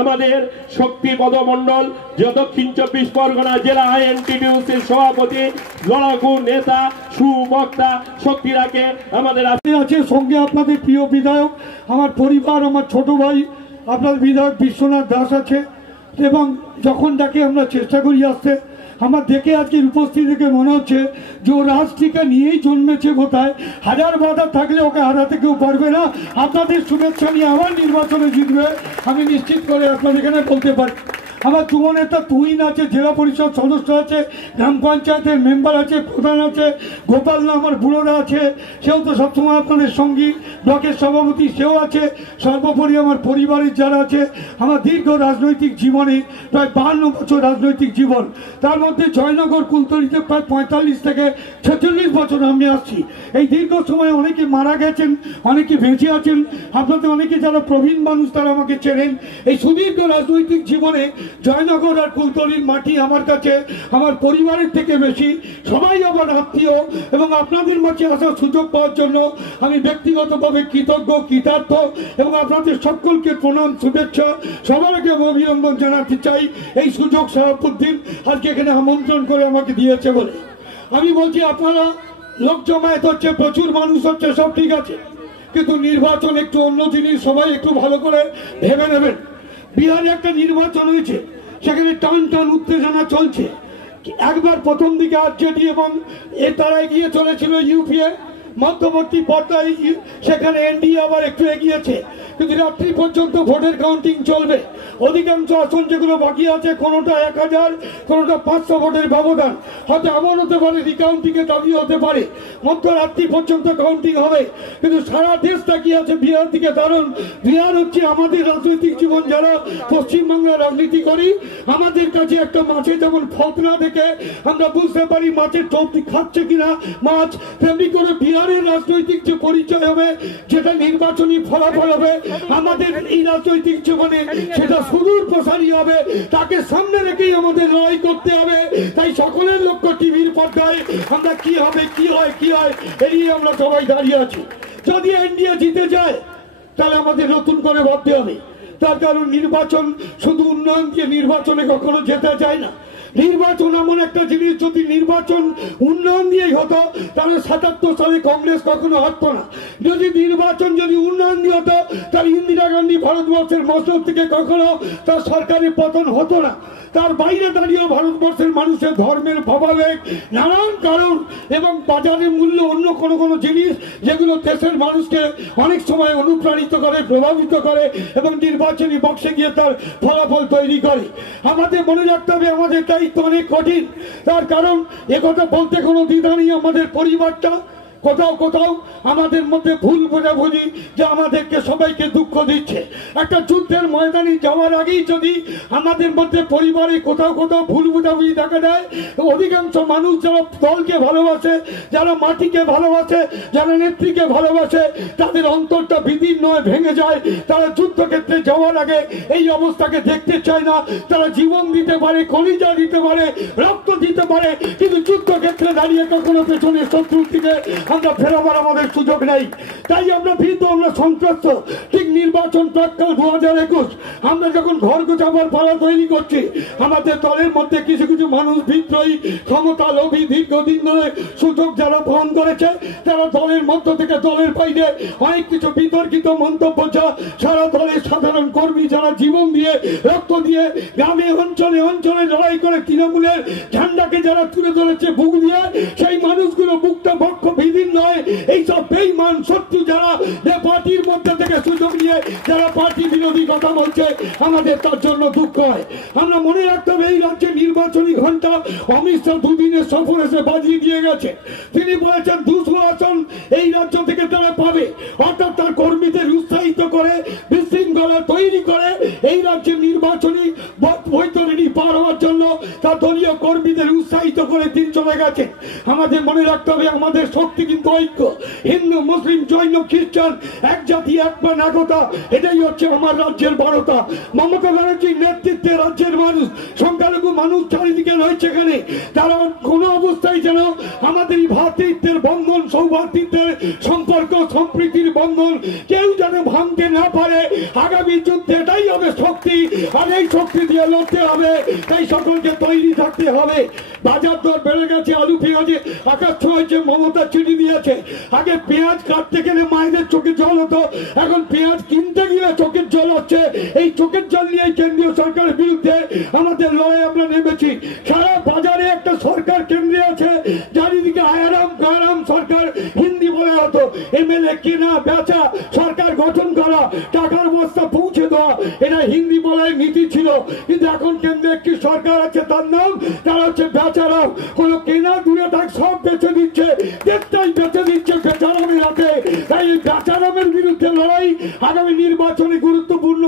আমাদের শক্তিপদ মণ্ডল দক্ষিণ 24 পরগনা জেলা আইএনটিটিউসির সভাপতি লড়াকু নেতা সুবক্তা শক্তিরাকে আমাদের আছে সঙ্গে আপনাদের প্রিয় বিধায়ক আমার পরিবার আমার ছোট ভাই আপনার বিধায়ক বিশ্বনাথ দাস আছে এবং যখন তাকে আমরা চেষ্টা করি আসতে আমার দেখে আজকের উপস্থিতি থেকে মনে হচ্ছে যে ও রাজটিকা নিয়েই জন্মেছে বোধহয় হাজার বাধা থাকলে ওকে হারাতে কেউ পারবে না আপনাদের শুভেচ্ছা নিয়ে আবার নির্বাচনে জিতবে আমি নিশ্চিত করে আপনাদের এখানে বলতে পারি আমার যুব নেতা তুহিন আছে জেলা পরিষদ সদস্য আছে গ্রাম পঞ্চায়েতের মেম্বার আছে প্রধান আছে গোপাল না আমার বুড়োরা আছে সেও তো সবসময় আপনাদের সঙ্গী ব্লকের সভাপতি সেও আছে সর্বোপরি আমার পরিবারের যারা আছে আমার দীর্ঘ রাজনৈতিক জীবনে প্রায় 52 বছর রাজনৈতিক জীবন তার মধ্যে জয়নগর কুলতলিতে প্রায় 45 থেকে 46 বছর আমি আসছি এই দীর্ঘ সময় অনেকে মারা গেছেন অনেকে বেঁচে আছেন আপনাদের অনেকে যারা প্রবীণ মানুষ তারা আমাকে চেনেন এই সুদীর্ঘ রাজনৈতিক জীবনে জয়নগর আর কুলতলির মাটি আমার কাছে আমার পরিবারের থেকে বেশি সবাই আমার আত্মীয় এবং আপনাদের মাঝে আসার সুযোগ পাওয়ার জন্য আমি ব্যক্তিগতভাবে কৃতজ্ঞ কৃতার্থ এবং আপনাদের সকলকে প্রণাম শুভেচ্ছা সবার আগে অভিনন্দন জানাতে চাই এই সুযোগ সাহাবুদ্দিন আজকে এখানে আমন্ত্রণ করে আমাকে দিয়েছে বলে আমি বলছি আপনারা লোক জমায়েত হচ্ছে প্রচুর মানুষ হচ্ছে সব ঠিক আছে কিন্তু নির্বাচন একটু অন্য জিনিস সবাই একটু ভালো করে ভেবে নেবেন বিহারে একটা নির্বাচন হয়েছে সেখানে টান টান উত্তেজনা চলছে একবার প্রথম দিকে আরজেডি এবং তারা এগিয়ে চলেছিল ইউপিএ মধ্যবর্তী পর্যায়ে সেখানে এনডিএ আবার একটু এগিয়েছে কিন্তু রাত্রি পর্যন্ত ভোটের কাউন্টিং চলবে অধিকাংশ আসন যেগুলো বাকি আছে কোনোটা 1000 কোনোটা 500 ভোটের ব্যবধান হয়তো এমন হতে পারে রিকাউন্টিং এ দাবি হতে পারে মধ্যরাত্রি পর্যন্ত কাউন্টিং হবে কিন্তু সারা দেশ তাকিয়ে আছে বিহার দিকে কারণ বিহার হচ্ছে আমাদের রাজনৈতিক জীবন যারা পশ্চিমবাংলার রাজনীতি করি আমাদের কাছে একটা মাছে যেমন ফতনা দেখে আমরা বুঝতে পারি মাছের চৌকি খাচ্ছে কিনা মাছ তেমনি করে বিহারের রাজনৈতিক যে পরিচয় হবে যেটা নির্বাচনী ফলাফল হবে আমাদের এই রাজনৈতিক জীবনে সেটা সুদূর প্রসারী হবে তাকে সামনে রেখেই আমাদের লড়াই করতে হবে তাই সকলের লক্ষ্য টিভির পর্দায় আমরা কি হবে কি হয় এই আমরা সবাই দাঁড়িয়ে আছি যদি এনডিএ জিতে যায় তাহলে আমাদের নতুন করে ভাবতে হবে তার কারণ নির্বাচন শুধু উন্নয়ন দিয়ে নির্বাচনে কখনো যেতে যায় না নির্বাচন এমন একটা জিনিস যদি নির্বাচন উন্নয়ন দিয়েই হতো তাহলে 77 সালে কংগ্রেস কখনো হারতো না যদি নির্বাচন যদি উন্নয়ন দিয়ে হতো তাহলে ইন্দিরা গান্ধী ভারতবর্ষের মসনদ থেকে কখনো তার সরকারের পতন হতো না তার বাইরে দাঁড়িয়েও ভারতবর্ষের মানুষের ধর্মের ভাবাবেগ নানান কারণ এবং বাজারের মূল্য অন্য কোনো জিনিস যেগুলো দেশের মানুষকে অনেক সময় অনুপ্রাণিত করে প্রভাবিত করে এবং নির্বাচনী বক্সে গিয়ে তার ফলাফল তৈরি করে আমাদের মনে রাখতে হবে আমাদের দায়িত্ব অনেক কঠিন তার কারণ একথা বলতে কোনো দ্বিধা নেই আমাদের পরিবারটা কোথাও কোথাও আমাদের মধ্যে ভুল বোঝাবুঝি যে আমাদেরকে সবাইকে দুঃখ দিচ্ছে একটা যুদ্ধের ময়দানে যাওয়ার আগেই যদি আমাদের মধ্যে পরিবারে কোথাও কোথাও ভুল বোঝাবুঝি দেখা দেয় অধিকাংশ মানুষ যারা দলকে ভালোবাসে যারা মাটিকে ভালোবাসে যারা নেত্রীকে ভালোবাসে তাদের অন্তরটা বিদীর্ণ হয়ে ভেঙে যায় তারা যুদ্ধক্ষেত্রে যাওয়ার আগে এই অবস্থাকে দেখতে চায় না তারা জীবন দিতে পারে কলিজা দিতে পারে রক্ত দিতে পারে কিন্তু যুদ্ধক্ষেত্রে দাঁড়িয়ে কখনো পেছনে শত্রুর দিকে আমরা ফেরাবার আমাদের সুযোগ নেই তাই আমরা ভীত আমরা সন্ত্রস্ত ঠিক নির্বাচন প্রাক্কাল 2021 আমরা যখন ঘর গোছাবার পালা তৈরি করছি আমাদের দলের মধ্যে কিছু কিছু মানুষ বিদ্রোহী ক্ষমতা লোভী দীর্ঘদিন ধরে সুযোগ যারা বহন করেছে তারা দলের মধ্য থেকে দলের বাইরে অনেক কিছু বিতর্কিত মন্তব্য সারা দলের সাধারণ কর্মী যারা জীবন দিয়ে রক্ত দিয়ে গ্রামে অঞ্চলে অঞ্চলে লড়াই করে তৃণমূলের ঝান্ডাকে যারা তুলে ধরেছে বুক দিয়ে সেই মানুষগুলো বুকটা বক্ষ বিধি নয় এইসব বেঈমান শত্রু যারা পার্টির মধ্যে থেকে সুযোগ নিয়ে যারা পার্টি বিরোধী কথা বলছে আমাদের তার জন্য দুঃখ হয় আমরা মনে রাখতে হবে এই রাজ্যে নির্বাচনী ঘন্টা অমিত শাহ দুদিনের সফর এসে বাজিয়ে দিয়ে গেছে তিনি বলেছেন 200 আসন এই রাজ্য থেকে তারা পাবে অর্থাৎ তার কর্মীদের উৎসাহিত করে বিশৃঙ্খলা তৈরি করে এই রাজ্যের নির্বাচনী বৈতরণী পার হওয়ার জন্য তার দলীয় কর্মীদের উৎসাহিত করে দিন চলে গেছে আমাদের মনে রাখতে হবে আমাদের শক্তি কিন্তু ঐক্য হিন্দু মুসলিম জৈন খ্রিস্টান এক জাতি এক প্রাণ একতা এটাই হচ্ছে আমার রাজ্যের বারতা মমতা ব্যানার্জির নেতৃত্বে রাজ্যের মানুষ সংখ্যালঘু মানুষ চারিদিকে রয়েছে এখানে, তারা কোনো অবস্থায় যেন আমাদের এই ভ্রাতৃত্বের বন্ধন, সৌভাতৃত্বের সম্পর্ক, সম্প্রীতির বন্ধন কেউ যেন ভাঙতে না পারে। আগামী যুদ্ধে এটাই হবে শক্তি, আর এই শক্তি দিয়ে লড়তে হবে। তাই সকলকে তৈরি থাকতে হবে। বাজার দর বেড়ে গেছে, আলু পেঁয়াজে আকাশ ছোঁয়াছে, মমতা চিঠি দিয়েছে। আগে পেঁয়াজ কাটতে গেলে মায়েদের চোখে জল হতো, এখন পেঁয়াজ কিনতে গেলে চোখের জল হচ্ছে। এই চোখের জল নিয়ে কেন্দ্রীয় সরকারের বিরুদ্ধে আমাদের লড়াই আমরা নেমেছি। সারা বাজারে একটা সরকার কেন্দ্রে আছে, চারিদিকে আয়ারাম গায়ারাম সরকার, হিন্দি বলা হতো। এমএলএ কেনা বেচা, সরকার গঠন করা, টাকার বস্তা পৌঁছে দেওয়া, এটা হিন্দি বলায় নীতি ছিল। কিন্তু এখন কেন্দ্রে একটি সরকার আছে, তার নাম তারা হচ্ছে বেচারাম। কোনো কেনা দূরে থাক, সব বেচে দিচ্ছে, দেশটাই বেচে দিচ্ছে বেচারামের হাতে। তাই এই বেচারামের বিরুদ্ধে লড়াই আগামী নির্বাচনে গুরুত্বপূর্ণ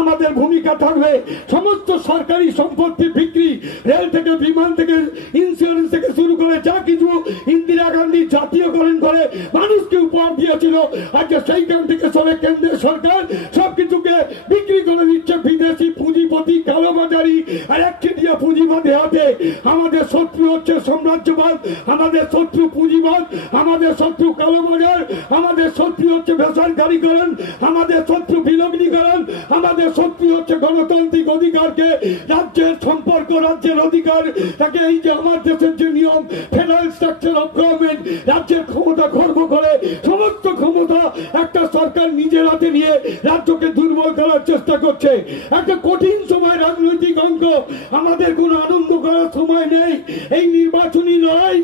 আমাদের ভূমিকা থাকবে। সমস্ত সরকারি সম্পত্তি বিক্রি, রেল থেকে বিমান থেকে ইন্স্যুরেন্স থেকে শুরু করে যা কিছু ইন্দিরা গান্ধী জাতীয়করণ করে মানুষকে উপহার দিয়েছিল, আজকে সেইখান থেকে চলে কেন্দ্রের সরকার সবকিছুকে বিক্রি করে দিচ্ছে বিদেশি পুঁজিপতি, কালোবাজারি আর একচেটিয়া পুঁজিবাদী হাতে। আমাদের শত্রু হচ্ছে সাম্রাজ্যবাদ, আমাদের শত্রু পুঁজিবাদ, আমাদের শত্রু কালোবাজার, আমাদের শত্রু হচ্ছে বেসরকারীকরণ, আমাদের শত্রু বিলগ্নীকরণ, আমাদের শত্রু হচ্ছে গণতান্ত্রিক অধিকারকে, রাজ্যের সম্পর্ক, রাজ্যের অধিকার তাকে। এই যে আমার দেশের যে নিয়ম, ফেডারেল স্ট্রাকচার অফ গভর্নমেন্ট, রাজ্যের ক্ষমতা খর্ব করে সমস্ত ক্ষমতা একটা সরকার নিজের হাতে নিয়ে রাজ্যকে দুর্বল করার চেষ্টা করছে। একটা কঠিন সময় রাজনৈতিক অঙ্ক, আমাদের কোনো আনন্দ করার সময় নেই। এই নির্বাচনী লড়াই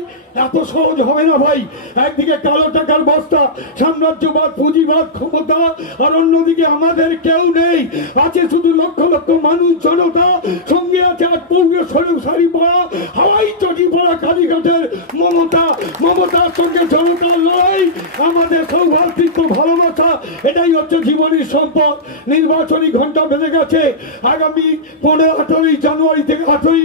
এত সহজ হবে না ভাই। একদিকে কালো টাকার বস্তা, সাম্রাজ্যবাদ, পুঁজিবাদ, ক্ষমতা, আর অন্যদিকে আমাদের কেউ নেই, আছে শুধু লক্ষ লক্ষ মানুষ, জনতা। সঙ্গে আছে আর পৌরে সরু সারি পড়া, হাওয়াই চটি পড়া কালীঘাটের মমতা। মমতার সঙ্গে জনতার লড়াই, আমাদের সৌভাতৃত্ব, ভালোবাসা, এটাই হচ্ছে জীবনের সম্পদ। নির্বাচনী ঘন্টা বেজে গেছে। আগামী 18ই জানুয়ারি থেকে 8ই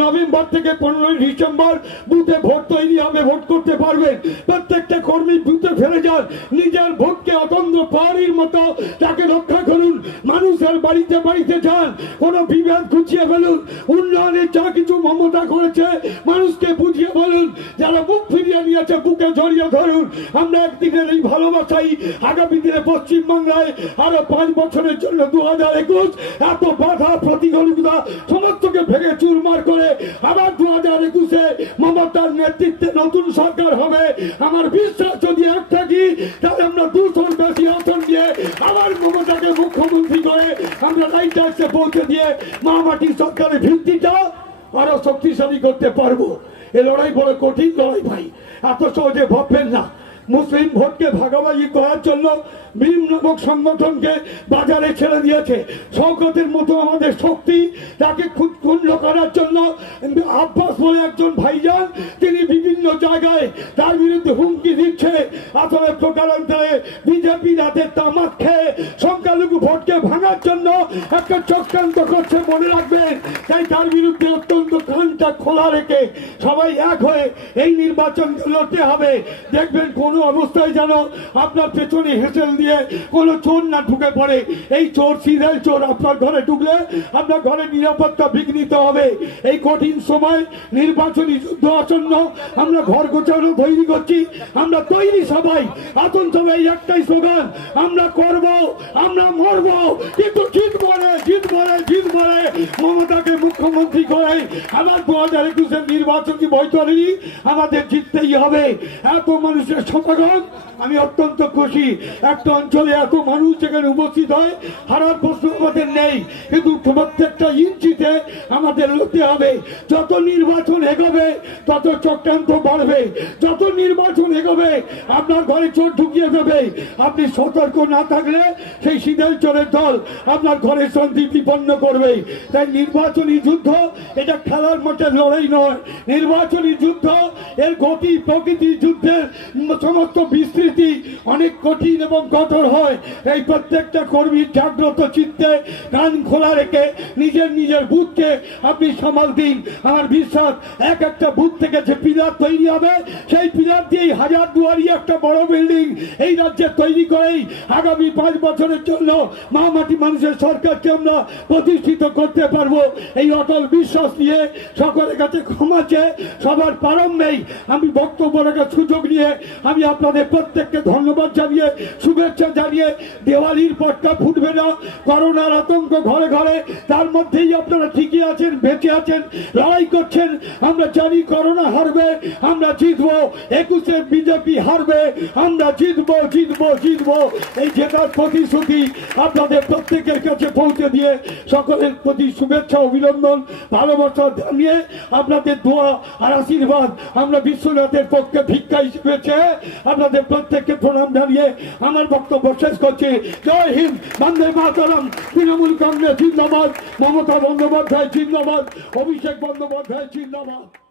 নভেম্বর থেকে 15ই ডিসেম্বর বুথে ভোট তৈরি হবে, ভোট করতে পারবেন। প্রত্যেকটা কর্মী বুথে ফেলে যান, নিজের ভোটকে অতন্ত্র পাহাড়ির মতো তাকে রক্ষা করুন। মানুষের বাড়িতে বাড়িতে যান, কোনো বিভেদ গুছিয়ে ফেলুন। উন্নয়নের যা কিছু মমতা করেছে মানুষকে বুঝিয়ে বলুন। যারা মুখ ফিরিয়ে নিয়েছে বুকে জড়িয়ে ধরুন। আমরা একদিনের এই ভালোবাসাই আগামী দিনে পশ্চিমবাংলায় আরো 5 বছরের জন্য 2021 এত বাধা প্রতিযোগিতা সমস্তকে ভেঙে চুরমার করে আবার 2021-এ মমতার নেতৃত্বে নতুন সরকার হবে। আমার বিশ্বাস যদি এক থাকি তাহলে আমরা 200-র বেশি আসন দিয়ে আবার মমতাকে মুখ্যমন্ত্রী করে আমরা রাইটার্সে পৌঁছে দিয়ে মামাটি সরকারের ভিত্তিটা আরো শক্তিশালী করতে পারবো। এ লড়াই বড় কঠিন লড়াই ভাই, এত সহজে ভাববেন না। মুসলিম ভোটকে ভাগাভাগি করার জন্য ভীম নামক সংগঠনকে বাজারে ছেড়ে দিয়েছে। শওকতের মতো আমাদের শক্তি, তাকে ক্ষুণ্ণ করার জন্য আব্বাস বলে একজন ভাইজান, তিনি বিভিন্ন জায়গায় তার বিরুদ্ধে হুমকি দিচ্ছে। আসলে প্রকারান্তরে বিজেপি রাতে তামাক খেয়ে সংখ্যালঘু ভোটকে ভাঙার জন্য একটা চক্রান্ত করছে, মনে রাখবেন। তাই তার বিরুদ্ধে অত্যন্ত কানটা খোলা রেখে সবাই এক হয়ে এই নির্বাচন লড়তে হবে। দেখবেন কোন অবস্থায় যেন আপনার পেছনে হেসেল দিয়ে কোন চোর না ঢুকে পড়ে। এই চোর সিরিয়াল চোর আপনার ঘরে ঢুকলে আপনার ঘরের নিরাপত্তা বিঘ্নিত হবে। এই কঠিন সময় নির্বাচনী যুদ্ধ আসন্ন, আমরা ঘর গোছানো তৈরি করছি। আমরা তৈরি সবাই, আসুন সবাই একটাই স্লোগান, আমরা করব, আমরা মরব, কিন্তু জিতবো রে, জিতবো রে, জিতবো রে। মমতাকে মুখ্যমন্ত্রী করে আবার 2021-এর নির্বাচনী বৈতরণী আমাদের জিততেই হবে। এত মানুষের সমাগম, আমি অত্যন্ত খুশি। একটা অঞ্চলে এত মানুষ যেখানে উপস্থিত হয়, হারার প্রশ্ন আমাদের নেই, কিন্তু প্রত্যেকটা ইঞ্চিতে আমাদের লড়তে হবে। যত নির্বাচন এগোবে তত চক্রান্ত বাড়বে, যত নির্বাচন এগোবে আপনার ঘরে চোর ঢুকিয়ে দেবে। আপনি সতর্ক না থাকলে সেই সিঁদুর চোরের দল আপনার ঘরে শান্তি বিপন্ন করবে। তাই নির্বাচনী যুদ্ধ এটা খেলার মাঠের লড়াই নয়। নির্বাচনী যুদ্ধ এর গতি প্রকৃতি যুদ্ধের সমস্ত বিস্তৃতি অনেক কঠিন এবং কঠোর হয়। এই প্রত্যেকটা কর্মীর জাগ্রত চিত্তে কান খোলা রেখে নিজের নিজের বুথকে আপনি সামাল দিন। আমার বিশ্বাস এক একটা বুথ থেকে যে পিলার তৈরি হবে, সেই পিলার দিয়েই 1000 দুয়ারি একটা বড় বিল্ডিং এই রাজ্যে তৈরি করেই আগামী 5 বছরের জন্য মহামাটি মানুষের সরকার সরকারকে আমরা প্রতিষ্ঠিত করতে পারবো এই অটল বিশ্বাস নিয়ে সকলের কাছে ক্ষমা চেয়ে সবার প্রারম্ভেই আমি বক্তব্য রাখার সুযোগ নিয়ে আমি আপনাদের প্রত্যেককে ধন্যবাদ জানিয়ে শুভেচ্ছা জানিয়ে দেওয়ালির পটকা ফুটবে না, করোনার আতঙ্ক ঘরে ঘরে, তার মধ্যেই আপনারা ঠিকই আছেন, বেঁচে আছেন, লড়াই করছেন। আমরা জানি করোনা হারবে, আমরা জিতবো, 21-এ বিজেপি হারবে, আমরা জিতবো জিতবো জিতবো। এই জেতার প্রতিশ্রুতি আপনাদের প্রত্যেকের কাছে পৌঁছে দিয়ে সকলের প্রতি শুভেচ্ছা অভিনন্দন ভালোবাসা জানিয়ে আপনাদের দোয়া আর আশীর্বাদ আমরা বিশ্বনাথের পক্ষে ভিক্ষা হিসেবে চেয়ে আপনাদের প্রত্যেককে প্রণাম জানিয়ে আমার বক্তব্য শেষ করছি। জয় হিন্দ, বন্দে মাতরম। তৃণমূল কংগ্রেস জিন্দাবাদ, মমতা বন্দ্যোপাধ্যায় জিন্দাবাদ, অভিষেক বন্দ্যোপাধ্যায় জিন্দাবাদ।